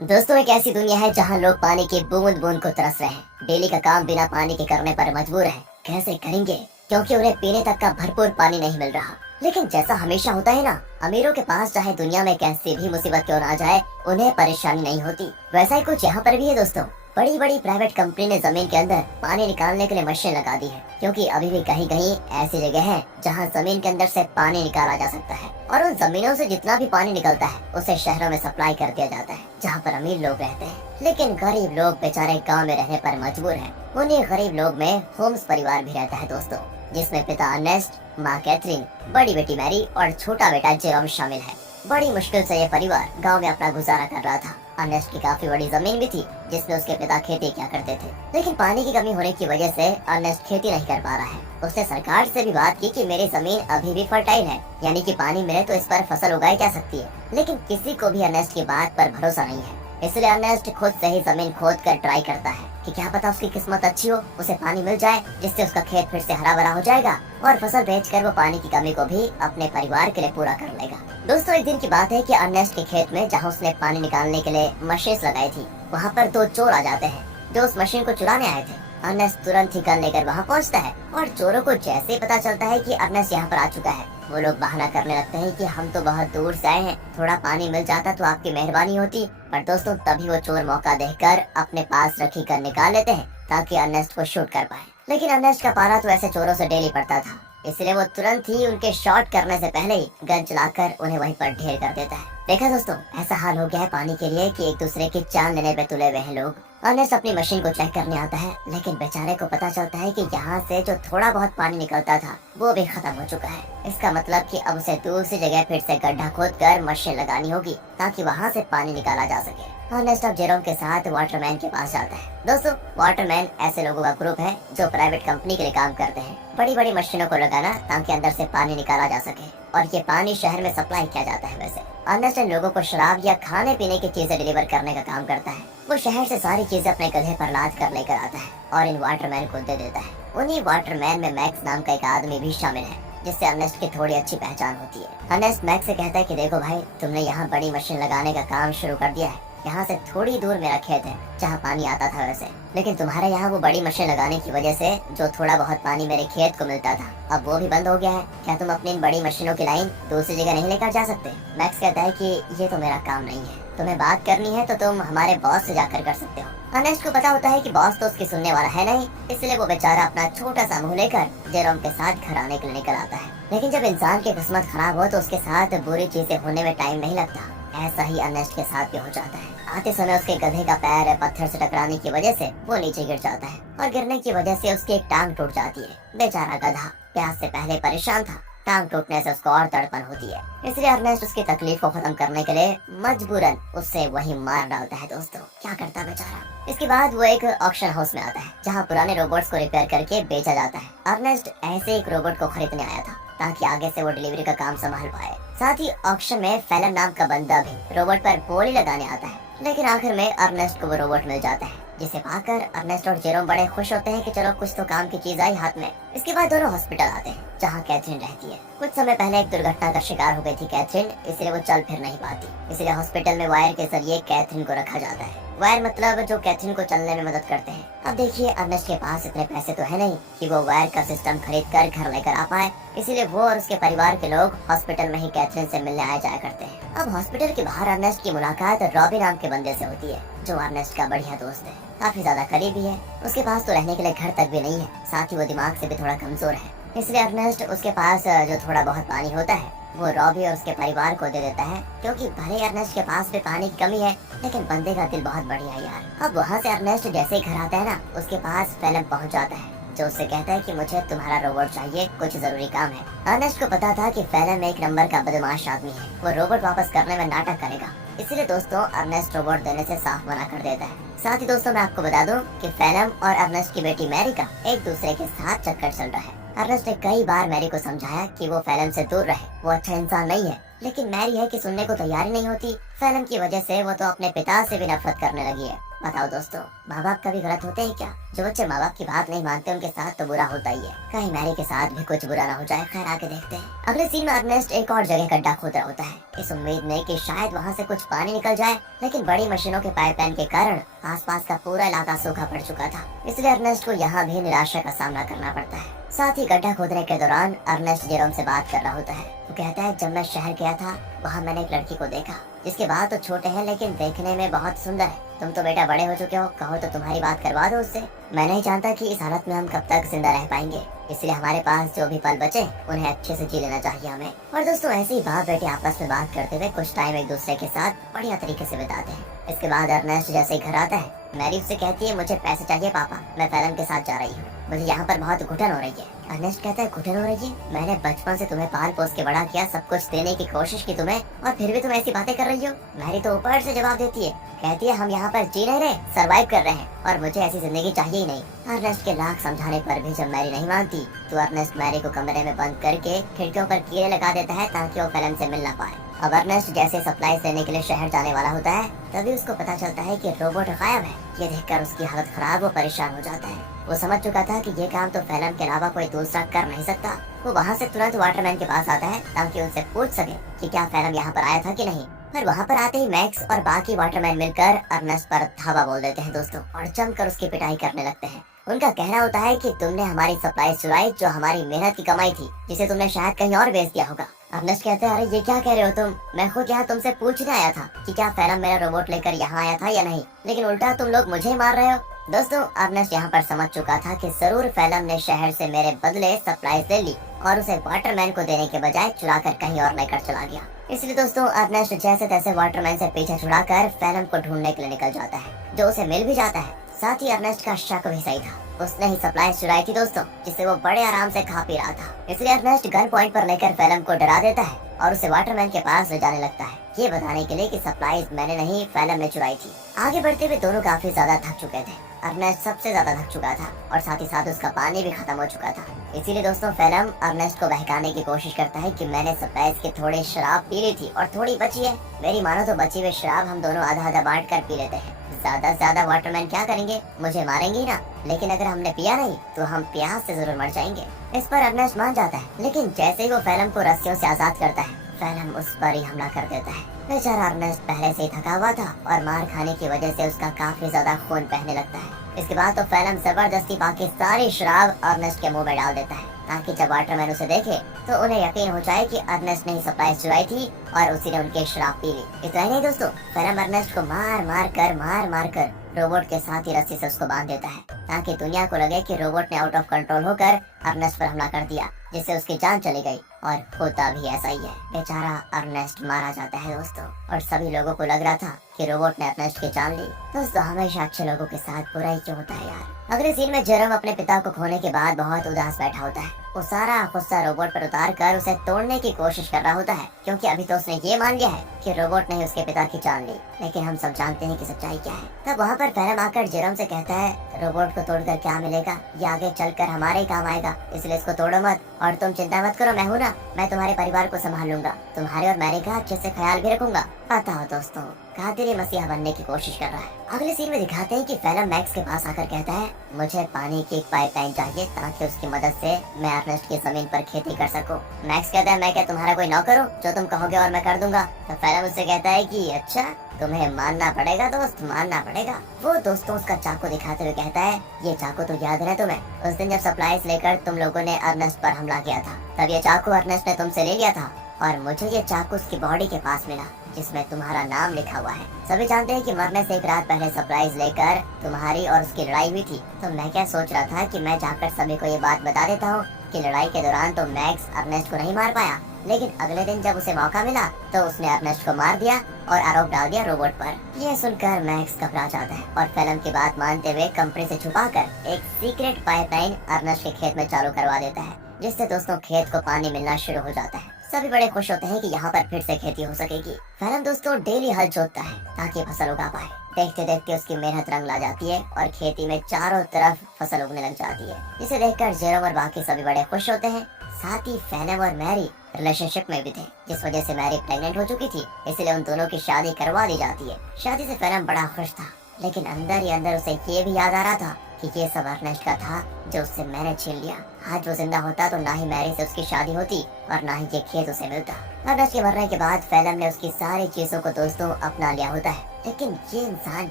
दोस्तों, एक ऐसी दुनिया है जहाँ लोग पानी की बूंद बूंद को तरस रहे हैं। डेली का काम बिना पानी के करने पर मजबूर है। कैसे करेंगे? क्योंकि उन्हें पीने तक का भरपूर पानी नहीं मिल रहा। लेकिन जैसा हमेशा होता है ना, अमीरों के पास चाहे दुनिया में कैसी भी मुसीबत क्यों ना आ जाए, उन्हें परेशानी नहीं होती। वैसा ही कुछ यहाँ पर भी है दोस्तों। बड़ी बड़ी प्राइवेट कंपनी ने जमीन के अंदर पानी निकालने के लिए मशीन लगा दी है, क्योंकि अभी भी कहीं कहीं ऐसी जगह है जहाँ जमीन के अंदर से पानी निकाला जा सकता है। और उन जमीनों से जितना भी पानी निकलता है उसे शहरों में सप्लाई कर दिया जाता है, जहाँ पर अमीर लोग रहते हैं। लेकिन गरीब लोग बेचारे गांव में रहने पर मजबूर हैं। उन्हीं गरीब लोग में होम्स परिवार भी रहता है दोस्तों, जिसमें पिता अर्नेस्ट, माँ कैथरीन, बड़ी बेटी मैरी और छोटा बेटा जेरोम शामिल है। बड़ी मुश्किल से ये परिवार गांव में अपना गुजारा कर रहा था। अर्नेस्ट की काफी बड़ी जमीन भी थी, जिसमें उसके पिता खेती किया करते थे। लेकिन पानी की कमी होने की वजह से अर्नेस्ट खेती नहीं कर पा रहा है। उसने सरकार से भी बात की कि मेरी जमीन अभी भी फर्टाइल है, यानी कि पानी मिले तो इस पर फसल उगाई जा सकती है। लेकिन किसी को भी अर्नेस्ट की बात पर भरोसा नहीं है। इसलिए अर्नेस्ट खुद से ही जमीन खोद कर ट्राई करता है कि क्या पता उसकी किस्मत अच्छी हो, उसे पानी मिल जाए, जिससे उसका खेत फिर से हरा भरा हो जाएगा और फसल बेचकर वो पानी की कमी को भी अपने परिवार के लिए पूरा कर लेगा। दोस्तों, एक दिन की बात है कि अर्नेस्ट के खेत में जहाँ उसने पानी निकालने के लिए मशीन लगाई थी, वहाँ पर दो चोर आ जाते हैं जो उस मशीन को चुराने आए थे। अर्नेस्ट तुरंत ही गन लेकर वहाँ पहुँचता है और चोरों को जैसे ही पता चलता है कि अर्नेस्ट यहाँ पर आ चुका है, वो लोग बहाना करने लगते हैं कि हम तो बहुत दूर से आए हैं, थोड़ा पानी मिल जाता तो आपकी मेहरबानी होती। पर दोस्तों, तभी वो चोर मौका देखकर अपने पास रखी गन निकाल लेते हैं ताकि अर्नेस्ट को शूट कर पाए। लेकिन अर्नेस्ट का पारा तो ऐसे चोरों से डेली पड़ता था, इसलिए वो तुरंत ही उनके शॉट करने से पहले ही गन चलाकर उन्हें वहीं पर ढेर कर देता है। देखा दोस्तों, ऐसा हाल हो गया है पानी के लिए कि एक दूसरे की जान लेने पे तुले हुए हैं लोग। अर्नेस्ट अपनी मशीन को चेक करने आता है, लेकिन बेचारे को पता चलता है कि यहाँ से जो थोड़ा बहुत पानी निकलता था वो भी खत्म हो चुका है। इसका मतलब कि अब उसे दूसरी जगह फिर से गड्ढा खोदकर मशीन लगानी होगी ताकि वहाँ से पानी निकाला जा सके। अर्नेस्ट अब जेरोम के साथ वाटरमैन के पास जाता है। दोस्तों, वाटरमैन ऐसे लोगों का ग्रुप है जो प्राइवेट कंपनी के लिए काम करते हैं, बड़ी बड़ी मशीनों को लगाना ताकि अंदर से पानी निकाला जा सके, और ये पानी शहर में सप्लाई किया जाता है। वैसे अर्नेस्ट इन लोगों को शराब या खाने पीने की चीजें डिलीवर करने का काम करता है। वो शहर से सारी चीजें अपने गधे पर लाद कर लेकर आता है और इन वाटरमैन को दे देता है। उन्हीं वाटरमैन में मैक्स नाम का एक आदमी भी शामिल है, जिससे अर्नेस्ट की थोड़ी अच्छी पहचान होती है। अर्नेस्ट मैक्स से कहता है कि देखो भाई, तुमने यहाँ बड़ी मशीन लगाने का काम शुरू कर दिया है। यहाँ से थोड़ी दूर मेरा खेत है जहाँ पानी आता था वैसे, लेकिन तुम्हारे यहाँ वो बड़ी मशीन लगाने की वजह से जो थोड़ा बहुत पानी मेरे खेत को मिलता था, अब वो भी बंद हो गया है। क्या तुम अपनी इन बड़ी मशीनों की लाइन दूसरी जगह नहीं लेकर जा सकते? मैक्स कहता है कि ये तो मेरा काम नहीं है, तुम्हें बात करनी है तो तुम हमारे बॉस से जाकर कर सकते हो। अर्नेस्ट को पता होता है कि बॉस तो उसकी सुनने वाला है नहीं, इसलिए वो बेचारा अपना छोटा सा मुंह लेकर जेरोम के साथ घर आने के लिए निकल आता है। लेकिन जब इंसान की किस्मत खराब हो तो उसके साथ बुरी चीजें होने में टाइम नहीं लगता। ऐसा ही अर्नेस्ट के साथ भी हो जाता है। आते समय उसके गधे का पैर पत्थर से टकराने की वजह से वो नीचे गिर जाता है और गिरने की वजह से उसकी एक टांग टूट जाती है। बेचारा गधा प्यास से पहले परेशान था, टांग टूटने से उसको और तड़पन होती है, इसलिए अर्नेस्ट उसकी तकलीफ को खत्म करने के लिए मजबूरन उससे वही मार डालता है। दोस्तों, क्या करता बेचारा। इसके बाद वो एक ऑक्शन हाउस में आता है जहाँ पुराने रोबोट्स को रिपेयर करके बेचा जाता है। अर्नेस्ट ऐसे एक रोबोट को खरीदने आया था ताकि आगे से वो डिलीवरी का काम संभाल पाए। साथ ही ऑक्शन में फेलन नाम का बंदा भी रोबोट पर बोली लगाने आता है, लेकिन आखिर में अर्नेस्ट को वो रोबोट मिल जाता है, जिसे पाकर अर्नेस्ट और जेरोम बड़े खुश होते हैं कि चलो कुछ तो काम की चीज आई हाथ में। इसके बाद दोनों हॉस्पिटल आते हैं जहाँ कैथरीन रहती है। कुछ समय पहले एक दुर्घटना का शिकार हो गई थी कैथरीन, इसलिए वो चल फिर नहीं पाती, इसलिए हॉस्पिटल में वायर के जरिए कैथरीन को रखा जाता है। वायर मतलब जो कैथरीन को चलने में मदद करते हैं। अब देखिए, अर्नेस्ट के पास इतने पैसे तो है नहीं कि वो वायर का सिस्टम खरीद कर घर लेकर आ पाए, इसीलिए वो और उसके परिवार के लोग हॉस्पिटल में ही कैथरीन से मिलने आया जाया करते हैं। अब हॉस्पिटल के बाहर अर्नेस्ट की मुलाकात रॉबी नाम के बंदे से होती है, जो अर्नेस्ट का बढ़िया दोस्त है, काफी ज्यादा करीबी है। उसके पास तो रहने के लिए घर तक भी नहीं है, साथ ही वो दिमाग से भी थोड़ा कमजोर है, इसलिए अर्नेस्ट उसके पास जो थोड़ा बहुत पानी होता है वो रॉबी और उसके परिवार को दे देता है, क्योंकि भले अर्नेस्ट के पास भी पानी की कमी है, लेकिन बंदे का दिल बहुत बढ़िया है यार। अब वहाँ से अर्नेस्ट जैसे ही घर आता है ना, उसके पास फेलन पहुँच जाता है, जो उससे कहता है कि मुझे तुम्हारा रोबोट चाहिए, कुछ जरूरी काम है। अर्नेस्ट को पता था कि फेलन एक नंबर का बदमाश आदमी है, वो रोबोट वापस करने में नाटक करेगा, इसलिए दोस्तों अर्नेस्ट रोबोट देने से साफ मना कर देता है। साथ ही दोस्तों, मैं आपको बता दूं कि फेलन और अर्नेस्ट की बेटी मैरी का एक दूसरे के साथ चक्कर चल रहा है। अर्नेस्ट ने कई बार मैरी को समझाया कि वो फेलन से दूर रहे, वो अच्छा इंसान नहीं है, लेकिन मैरी है कि सुनने को तैयार ही नहीं होती। फेलन की वजह से वो तो अपने पिता से भी नफरत करने लगी है। बताओ दोस्तों, माँ बाप कभी गलत होते हैं क्या? जो बच्चे माँ बाप की बात नहीं मानते उनके साथ तो बुरा होता ही है। कहीं मैरी के साथ भी कुछ बुरा ना हो जाए। खैर आगे देखते हैं। अगले सीन में अर्नेस्ट एक और जगह गड्ढा खोद रहा होता है, इस उम्मीद में कि शायद वहाँ से कुछ पानी निकल जाए, लेकिन बड़ी मशीनों के पाइपलाइन के कारण आसपास का पूरा इलाका सूखा पड़ चुका था। इसलिए अर्नेस्ट को यहाँ भी निराशा का सामना करना पड़ता है। साथ ही गड्ढा खोदने के दौरान अर्नेस्ट जेरोम से बात कर रहा होता है। वो कहता है, जब मैं शहर गया था वहाँ मैंने एक लड़की को देखा जिसके बाल तो छोटे हैं लेकिन देखने में बहुत सुंदर है। तुम तो बेटा बड़े हो चुके हो, कहो तो तुम्हारी बात करवा दो उससे। मैं नहीं जानता कि इस हालत में हम कब तक जिंदा रह पाएंगे, इसलिए हमारे पास जो भी पल बचे उन्हें अच्छे से जी लेना चाहिए हमें। और दोस्तों ऐसे ही बाप बेटे आपस में बात करते हुए कुछ टाइम एक दूसरे के साथ बढ़िया तरीके से बिताते हैं। इसके बाद अर्नेस्ट जैसे ही घर आता है, मैरी उससे कहती है, मुझे पैसे चाहिए पापा, मैं फैलन के साथ जा रही हूँ, मुझे यहाँ पर बहुत घुटन हो रही है। अर्नेस्ट कहता है, घुटन हो रही है? मैंने बचपन से तुम्हें पाल पोस के बड़ा किया, सब कुछ देने की कोशिश की तुम्हें, और फिर भी तुम ऐसी बातें कर रही हो? मैरी तो ऊपर से जवाब देती है, कहती है, हम यहाँ पर जी नहीं रहे, सरवाइव कर रहे हैं और मुझे ऐसी जिंदगी चाहिए ही नहीं। अर्नेस्ट के लाख समझाने पर भी जब मैरी नहीं मानती तो अर्नेस्ट मैरी को कमरे में बंद करके खिड़कियों पर कीड़े लगा देता है ताकि वो फैलन से मिल ना पाए। अब अर्नेस्ट जैसे सप्लाईज लेने के लिए शहर जाने वाला होता है, तभी उसको पता चलता है कि रोबोट गायब है। ये देखकर उसकी हालत खराब, वो परेशान हो जाता है। वो समझ चुका था कि ये काम तो फैलन के अलावा कोई दूसरा कर नहीं सकता। वो वहाँ से तुरंत वाटरमैन के पास आता है ताकि उनसे पूछ सके कि क्या फैलन यहाँ पर आया था कि नहीं। पर वहाँ पर आते ही मैक्स और बाकी वाटरमैन मिलकर अर्नेस्ट पर धावा बोल देते हैं दोस्तों, और जमकर उसकी पिटाई करने लगते हैं। उनका कहना होता है कि तुमने हमारी सप्लाई चुराई, जो हमारी मेहनत की कमाई थी, जिसे तुमने शायद कहीं और बेच दिया होगा। अर्नेस्ट कहते हैं, अरे ये क्या कह रहे हो तुम? मैं खुद यहाँ तुमसे पूछने आया था कि क्या फैलन मेरा रोबोट लेकर यहाँ आया था या नहीं, लेकिन उल्टा तुम लोग मुझे ही मार रहे हो। दोस्तों अर्नेस्ट यहाँ पर समझ चुका था कि जरूर फैलन ने शहर से मेरे बदले सप्लाईज ले ली और उसे वाटरमैन को देने के बजाय चुरा कर कहीं और लेकर चला गया। इसलिए दोस्तों अर्नेस्ट जैसे तैसे वाटरमैन से पीछे छुड़ाकर फैलन को ढूंढने के लिए निकल जाता है, जो उसे मिल भी जाता है। साथ ही अर्नेस्ट का शक भी सही था, उसने ही सप्लाई चुराई थी दोस्तों, जिससे वो बड़े आराम से खा पी रहा था। इसलिए अर्नेस्ट गन पॉइंट पर लेकर फैलन को डरा देता है और उसे वाटरमैन के पास ले जाने लगता है, ये बताने के लिए कि सप्लाईज मैंने नहीं फैलन ने चुराई थी। आगे बढ़ते हुए दोनों काफी ज्यादा थक चुके थे। अर्नेस्ट सबसे ज्यादा थक चुका था और साथ ही साथ उसका पानी भी खत्म हो चुका था। इसीलिए दोस्तों फैलन अर्नेस्ट को बहकाने की कोशिश करता है कि मैंने सप्लाईज के थोड़े शराब पी ली थी और थोड़ी बची है, मेरी मानो तो बची हुई शराब हम दोनों आधा आधा बांट कर पी लेते हैं। ज्यादा से ज्यादा वाटरमैन क्या करेंगे, मुझे मारेंगे ही ना, लेकिन अगर हमने पिया नहीं तो हम प्यास से जरूर मर जाएंगे। इस पर अर्नेस्ट मान जाता है, लेकिन जैसे ही वो फैलन को रस्सियों से आजाद करता है, फैलन उस पर ही हमला कर देता है। बेचारा अर्नेस्ट पहले से ही थका हुआ था और मार खाने की वजह से उसका काफी ज्यादा खून बहने लगता है। इसके बाद तो फैलन जबरदस्ती बाकी सारी शराब अर्नेस्ट के मुंह में डाल देता है, ताकि जब वाटरमैन उसे देखे तो उन्हें यकीन हो जाए कि अर्नेस्ट ने ही सप्लाई चुराई थी और उसी ने उनकी शराब पी ली। इतना ही नहीं दोस्तों, फैलन अर्नेस्ट को मार मार कर रोबोट के साथ ही रस्सी से उसको बांध देता है, ताकि दुनिया को लगे कि रोबोट ने आउट ऑफ कंट्रोल होकर अर्नेस्ट पर हमला कर दिया, जिससे उसकी जान चली गई। और होता भी ऐसा ही है, बेचारा अर्नेस्ट मारा जाता है दोस्तों, और सभी लोगों को लग रहा था कि रोबोट ने अर्नेस्ट की जान ली। दोस्तों हमेशा अच्छे लोगों के साथ बुरा ही क्यों होता है यार। अगले सीन में जेरोम अपने पिता को खोने के बाद बहुत उदास बैठा होता है। वो सारा गुस्सा रोबोट पर उतार कर उसे तोड़ने की कोशिश कर रहा होता है, क्योंकि अभी तो उसने ये मान लिया है कि रोबोट ने ही उसके पिता की जान ली। लेकिन हम सब जानते हैं कि सच्चाई क्या है। तब वहाँ पर फैलन आकर जेरोम से कहता है, रोबोट को तोड़कर क्या मिलेगा, ये आगे चलकर हमारे ही काम आएगा, इसलिए इसको तोड़ो मत और तुम चिंता मत करो, मैं हूँ ना, मैं तुम्हारे परिवार को संभाल लूंगा, तुम्हारे और मैरी का अच्छे से ख्याल भी रखूंगा। बताओ दोस्तों, कातिल मसीहा बनने की कोशिश कर रहा है। अगले सीन में दिखाते हैं कि फैलन मैक्स के पास आकर कहता है, मुझे पानी की एक पाइपलाइन चाहिए ताकि उसकी मदद से मैं अर्नेस्ट की जमीन पर खेती कर सकूं। मैक्स कहता है, मैं क्या तुम्हारा कोई नौकर हूँ, जो तुम कहोगे और मैं कर दूंगा। तो फैलन उससे कहता है कि अच्छा, तुम्हें मानना पड़ेगा दोस्त, मानना पड़ेगा। वो दोस्तों उसका चाकू दिखाते हुए कहता है, ये चाकू तो याद है तुम्हें, उस दिन जब सप्लाईज लेकर तुम लोगों ने अर्नेस्ट पर हमला किया था, तब ये चाकू अर्नेस्ट ने तुमसे ले लिया था और मुझे ये चाकू उसकी बॉडी के पास मिला जिसमें तुम्हारा नाम लिखा हुआ है। सभी जानते हैं कि मरने से एक रात पहले सप्लाईज लेकर तुम्हारी और उसकी लड़ाई हुई थी। तो मैं क्या सोच रहा था कि मैं जाकर सभी को ये बात बता देता हूँ कि लड़ाई के दौरान तो मैक्स अर्नेस्ट को नहीं मार पाया, लेकिन अगले दिन जब उसे मौका मिला तो उसने अर्नेस्ट को मार दिया और आरोप डाल दिया रोबोट पर। यह सुनकर मैक्स घबरा जाता है और फैलन की बात मानते हुए कंपनी से छुपाकर एक सीक्रेट पाइपलाइन अर्नेस्ट के खेत में चालू करवा देता है, जिससे दोस्तों खेत को पानी मिलना शुरू हो जाता है। सभी बड़े खुश होते हैं कि यहाँ पर फिर से खेती हो सकेगी। फैलन दोस्तों डेली हल जोतता है ताकि फसल उगा पाए। देखते देखते उसकी मेहनत रंग ला जाती है और खेती में चारों तरफ फसल उगने लग जाती है, जिसे देखकर जेरोम और बाकी सभी बड़े खुश होते हैं। साथ ही फैलन और मैरी रिलेशनशिप में भी थे, जिस वजह से मैरी प्रेग्नेंट हो चुकी थी, इसलिए उन दोनों की शादी करवा दी जाती है। शादी से फैलन बड़ा खुश था लेकिन अंदर ही अंदर उसे ये भी याद आ रहा था कि ये सब अर्नेस्ट का था जो उससे मैंने छीन लिया। आज वो जिंदा होता तो ना ही मैरी से उसकी शादी होती और ना ही ये खेत उसे मिलता। अर्नेस्ट के मरने के बाद फैलम ने उसकी सारी चीजों को दोस्तों अपना लिया होता है, लेकिन ये इंसान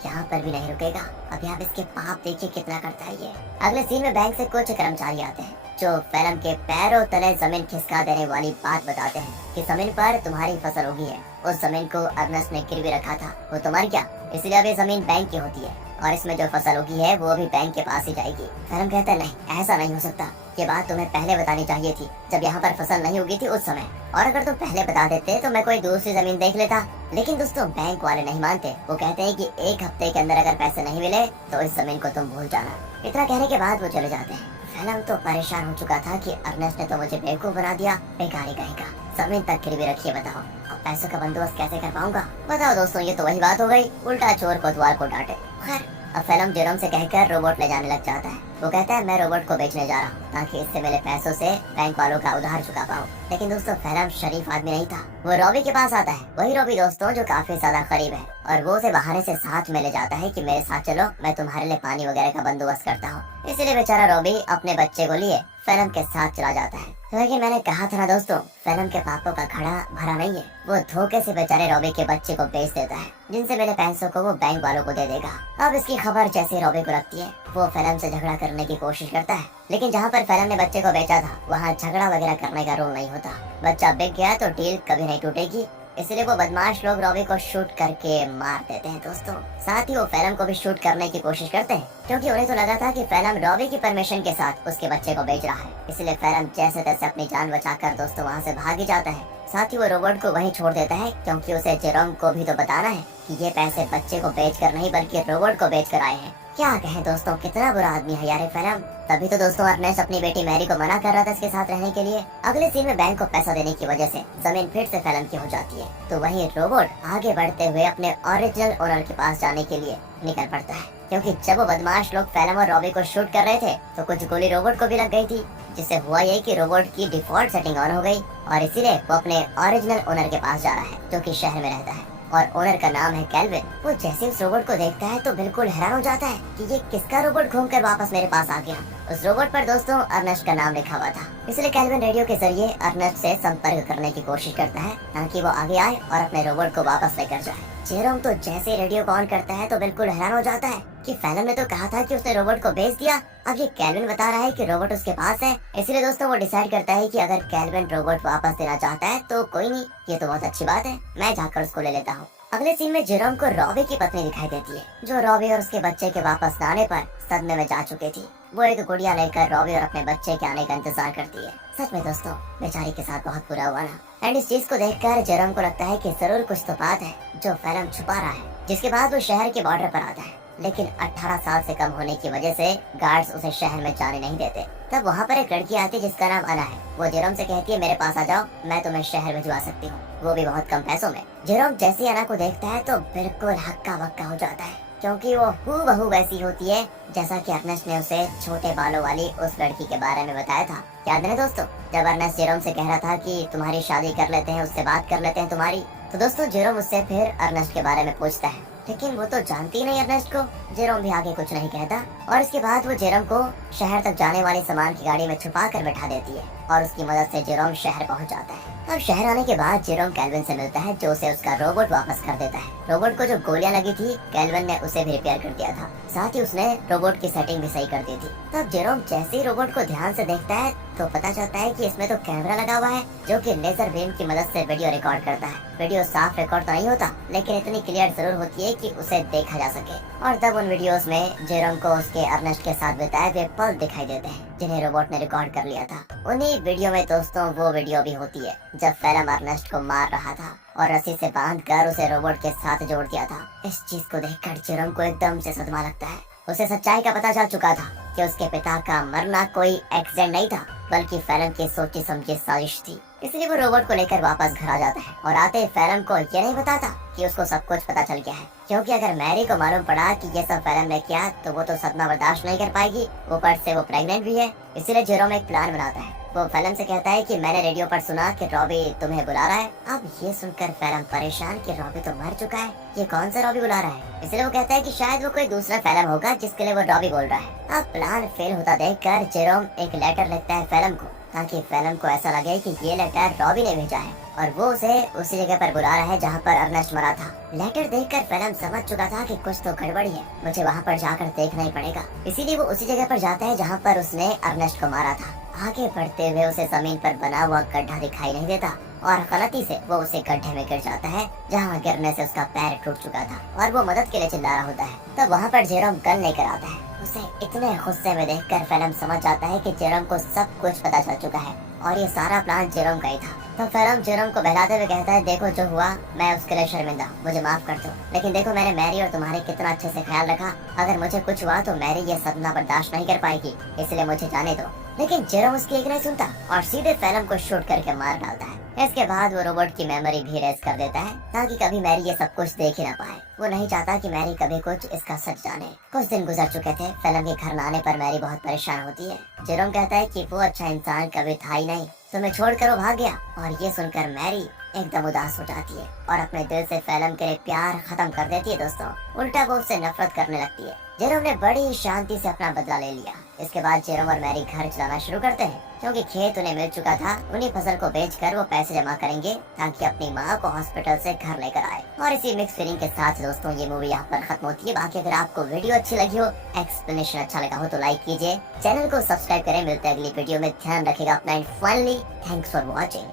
यहाँ पर भी नहीं रुकेगा। अभी आप इसके पाप देखिए कितना करता है ये। अगले सीन में बैंक से कुछ कर्मचारी आते हैं जो फैलम के पैरों तले जमीन खिसका देने वाली बात बताते हैं कि जमीन पर तुम्हारी फसल उगी है। उस जमीन को अर्नेस्ट ने गिरवी रखा था, वो तुम्हारी क्या, इसलिए अब ये जमीन बैंक की होती है और इसमें जो फसल उगी है वो भी बैंक के पास ही जाएगी। फैलम कहता है नहीं, ऐसा नहीं हो सकता, ये बात तुम्हें पहले बतानी चाहिए थी जब यहाँ पर फसल नहीं उगी थी उस समय, और अगर तुम पहले बता देते तो मैं कोई दूसरी जमीन देख लेता। लेकिन दोस्तों बैंक वाले नहीं मानते, वो कहते हैं कि 1 हफ्ते के अंदर अगर पैसे नहीं मिले तो इस जमीन को तुम भूल जाना। इतना कहने के बाद वो चले जाते हैं। फैलम तो परेशान हो चुका था कि अर्नेस्ट ने तो मुझे बेवकूफ बना दिया, बेकारी कहेगा, जमीन तक गिरवी रखिए, बताओ अब पैसों का बंदोबस्त कैसे कर पाऊंगा। बताओ दोस्तों, ये तो वही बात हो गई, उल्टा चोर कोतवाल को डांटे। खैर अब फैलम जेरोम से कहकर रोबोट ले जाने लग जाता है। वो कहता है मैं रोबोट को बेचने जा रहा हूँ ताकि इससे मेरे पैसों से बैंक वालों का उधार चुका पाऊँ। लेकिन दोस्तों फैलम शरीफ आदमी नहीं था, वो रॉबी के पास आता है, वही रॉबी दोस्तों जो काफी ज्यादा करीब है, और वो उसे बहाने से साथ में ले जाता है कि मेरे साथ चलो, मैं तुम्हारे लिए पानी वगैरह का बंदोबस्त करता हूँ। इसलिए बेचारा रॉबी अपने बच्चे को लिए फैलम के साथ चला जाता है। लेकिन मैंने कहा था ना दोस्तों, फैलम के पापों का घड़ा भरा नहीं है। वो धोखे से बेचारे रॉबी के बच्चे को बेच देता है, जिनसे मेरे पैसों को वो बैंक वालों को दे देगा। अब इसकी खबर जैसे रॉबी को लगती है, वो फैलम से झगड़ा करने की कोशिश करता है, लेकिन जहाँ पर फैलम ने बच्चे को बेचा था वहाँ झगड़ा वगैरह करने का रूल नहीं होता। बच्चा बिक गया तो डील कभी नहीं टूटेगी, इसलिए वो बदमाश लोग रॉबी को शूट करके मार देते हैं दोस्तों। साथ ही वो फैलम को भी शूट करने की कोशिश करते हैं, क्योंकि उन्हें तो लगा था कि फैलम रॉबी की परमिशन के साथ उसके बच्चे को बेच रहा है। इसलिए फैलम जैसे तैसे अपनी जान बचाकर दोस्तों वहाँ से भाग ही जाता है। साथ ही वो रोबोट को वहीं छोड़ देता है, क्योंकि उसे जेरोम को भी तो बताना है कि ये पैसे बच्चे को बेचकर नहीं बल्कि रोबोट को बेचकर आए हैं। क्या कहें दोस्तों, कितना बुरा आदमी है यार फैलम। तभी तो दोस्तों अर्नेस्ट अपनी बेटी मैरी को मना कर रहा था इसके साथ रहने के लिए। अगले सीन में बैंक को पैसा देने की वजह से जमीन फिर से फैलम की हो जाती है, तो वही रोबोट आगे बढ़ते हुए अपने ओरिजिनल ओनर के पास जाने के लिए निकल पड़ता है, क्योंकि जब वो बदमाश लोग फैलम और रॉबी को शूट कर रहे थे तो कुछ गोली रोबोट को भी लग गई थी, जिससे हुआ ये कि रोबोट की डिफॉल्ट सेटिंग ऑन हो गई और इसीलिए वो अपने ओरिजिनल ओनर के पास जा रहा है जो कि शहर में रहता है और ओनर का नाम है कैल्विन। वो जैसे उस रोबोट को देखता है तो बिल्कुल हैरान हो जाता है कि ये किसका रोबोट घूमकर वापस मेरे पास आ गया। उस रोबोट पर दोस्तों अर्नेस्ट का नाम लिखा हुआ था, इसलिए कैल्विन रेडियो के जरिए अर्नेस्ट से संपर्क करने की कोशिश करता है ताकि वो आगे आए और अपने रोबोट को वापस लेकर जाए। जेरोम तो जैसे रेडियो को ऑन करता है तो बिल्कुल हैरान हो जाता है कि फैलम ने तो कहा था कि उसने रोबोट को बेच दिया, अब ये कैल्विन बता रहा है कि रोबोट उसके पास है। इसलिए दोस्तों वो डिसाइड करता है कि अगर कैल्विन रोबोट वापस देना चाहता है तो कोई नहीं, ये तो बहुत अच्छी बात है, मैं जाकर उसको ले लेता हूँ। अगले सीन में जेरोम को रॉबी की पत्नी दिखाई देती है, जो रॉबी और उसके बच्चे के वापस आने पर सदमे में जा चुकी थी। वो एक गुड़िया लेकर रॉबी और अपने बच्चे के आने का इंतजार करती है। सच में दोस्तों बेचारी के साथ बहुत बुरा हुआ ना। एंड इस चीज को देखकर जेरोम को लगता है कि जरूर कुछ तो बात है जो फैलम छुपा रहा है। जिसके बाद वो शहर के बॉर्डर पर आता है, लेकिन 18 साल से कम होने की वजह से गार्ड्स उसे शहर में जाने नहीं देते। तब वहाँ पर एक लड़की आती है जिसका नाम अना है। वो जेरोम से कहती है मेरे पास आ जाओ, मैं तुम्हें शहर भिजवा सकती हूँ, वो भी बहुत कम पैसों में। जेरोम जैसे ही अना को देखता है तो बिल्कुल हक्का बक्का हो जाता है, क्योंकि वो हूबहू वैसी होती है जैसा कि अर्नेस्ट ने उसे छोटे बालों वाली उस लड़की के बारे में बताया था। याद है दोस्तों, जब अर्नेस्ट जेरोम से कह रहा था कि तुम्हारी शादी कर लेते हैं, उससे बात कर लेते हैं तुम्हारी, तो दोस्तों जेरोम उससे फिर अर्नेस्ट के बारे में पूछता है, लेकिन वो तो जानती नहीं अर्नेस्ट को। जेरोम भी आगे कुछ नहीं कहता और इसके बाद वो जेरोम को शहर तक जाने वाले सामान की गाड़ी में छुपा कर बैठा देती है और उसकी मदद से जेरोम शहर पहुंच जाता है। अब शहर आने के बाद जेरोम कैल्विन से मिलता है, जो उसे उसका रोबोट वापस कर देता है। रोबोट को जो गोलियां लगी थी कैल्विन ने उसे भी रिपेयर कर दिया था, साथ ही उसने रोबोट की सेटिंग भी सही कर दी थी। तब जेरोम जैसे ही रोबोट को ध्यान से देखता है तो पता चलता है कि इसमें तो कैमरा लगा हुआ है जो कि लेजर बीम की मदद से वीडियो रिकॉर्ड करता है। वीडियो साफ रिकॉर्ड तो नहीं होता, लेकिन इतनी क्लियर जरूर होती है कि उसे देखा जा सके। और तब उन वीडियोस में जेरोम को उसके अर्नेस्ट के साथ बिताए हुए पल दिखाई देते हैं जिन्हें रोबोट ने रिकॉर्ड कर लिया था। उन्हीं वीडियो में दोस्तों वो वीडियो भी होती है जब फैलम अर्नेस्ट को मार रहा था और रस्सी से बांधकर उसे रोबोट के साथ जोड़ दिया था। इस चीज को देखकर जेरोम को एकदम से सदमा लगता है। उसे सच्चाई का पता चल चुका था कि उसके पिता का मरना कोई एक्सीडेंट नहीं था, बल्कि फैलम की सोची समझी साजिश थी। इसलिए वो रोबोट को लेकर वापस घर आ जाता है और आते ही फेलम को ये नहीं बताता कि उसको सब कुछ पता चल गया है, क्योंकि अगर मैरी को मालूम पड़ा कि ये सब फेलम ने किया तो वो तो सदमा बर्दाश्त नहीं कर पाएगी। ऊपर से वो प्रेग्नेंट भी है। इसीलिए जेरोम एक प्लान बनाता है। वो फेलम से कहता है कि मैंने रेडियो पर सुना कि रॉबी तुम्हें बुला रहा है। अब ये सुनकर फेलम परेशान कि रॉबी तो मर चुका है, ये कौन सा रॉबी बुला रहा है। इसलिए वो कहता है कि शायद वो कोई दूसरा फेलम होगा जिसके लिए वो रॉबी बोल रहा है। अब प्लान फेल होता देखकर जेरोम एक लेटर लिखता है फेलम को, ताकि फेलम को ऐसा लगे कि ये लेटर रॉबी ने भेजा है और वो उसे उसी जगह पर बुला रहा है जहाँ पर अर्नेस्ट मरा था। लेटर देखकर फेलम समझ चुका था कि कुछ तो गड़बड़ी है, मुझे वहाँ पर जाकर देखना ही पड़ेगा। इसीलिए वो उसी जगह पर जाता है जहाँ पर उसने अर्नेस्ट को मारा था। आगे बढ़ते हुए उसे जमीन पर बना हुआ गड्ढा दिखाई नहीं देता और गलती से वो उसे गड्ढे में गिर जाता है, जहाँ गिरने से उसका पैर टूट चुका था और वो मदद के लिए चिल्ला रहा होता है। तब वहाँ पर जेरोम गन लेकर आता है। उसे इतने गुस्से में देखकर फेलम समझ जाता है कि जेरोम को सब कुछ पता चल चुका है और ये सारा प्लान जेरोम का ही था। तो फेलम जेरोम को बहलाते हुए कहता है, देखो जो हुआ मैं उसके लिए शर्मिंदा, मुझे माफ कर दो, लेकिन देखो मैंने मैरी और तुम्हारे कितना अच्छे से ख्याल रखा। अगर मुझे कुछ हुआ तो मैरी ये सदमा बर्दाश्त नहीं कर पाएगी, इसलिए मुझे जाने दो। लेकिन जेरोम उसकी एक नहीं सुनता और सीधे फेलम को शूट करके मार डालता है। इसके बाद वो रोबोट की मेमोरी भी रेज कर देता है ताकि कभी मैरी ये सब कुछ देख ही ना पाए। वो नहीं चाहता कि मैरी कभी कुछ इसका सच जाने। कुछ दिन गुजर चुके थे। फेलम के घर न आने पर मैरी बहुत परेशान होती है। जेरोम कहता है कि वो अच्छा इंसान कभी था ही नहीं, तुम्हें छोड़कर वो भाग गया। और ये सुनकर मैरी एकदम उदास हो जाती है और अपने दिल से फेलम के लिए प्यार खत्म कर देती है। दोस्तों, उल्टा वो उससे नफरत करने लगती है। जेरोम ने बड़ी शांति से अपना बदला ले लिया। इसके बाद जेरोम और मैरी घर चलाना शुरू करते हैं, क्योंकि खेत उन्हें मिल चुका था। उन्हीं फसल को बेचकर वो पैसे जमा करेंगे ताकि अपनी माँ को हॉस्पिटल से घर लेकर आए। और इसी मिक्स फीलिंग के साथ दोस्तों ये मूवी यहाँ पर खत्म होती है। बाकी अगर आपको वीडियो अच्छी लगी हो, एक्सप्लेनेशन अच्छा लगा हो तो लाइक कीजिए, चैनल को सब्सक्राइब करें। मिलते हैं अगली वीडियो में, ध्यान रखिएगा अपना। Finally thanks for watching.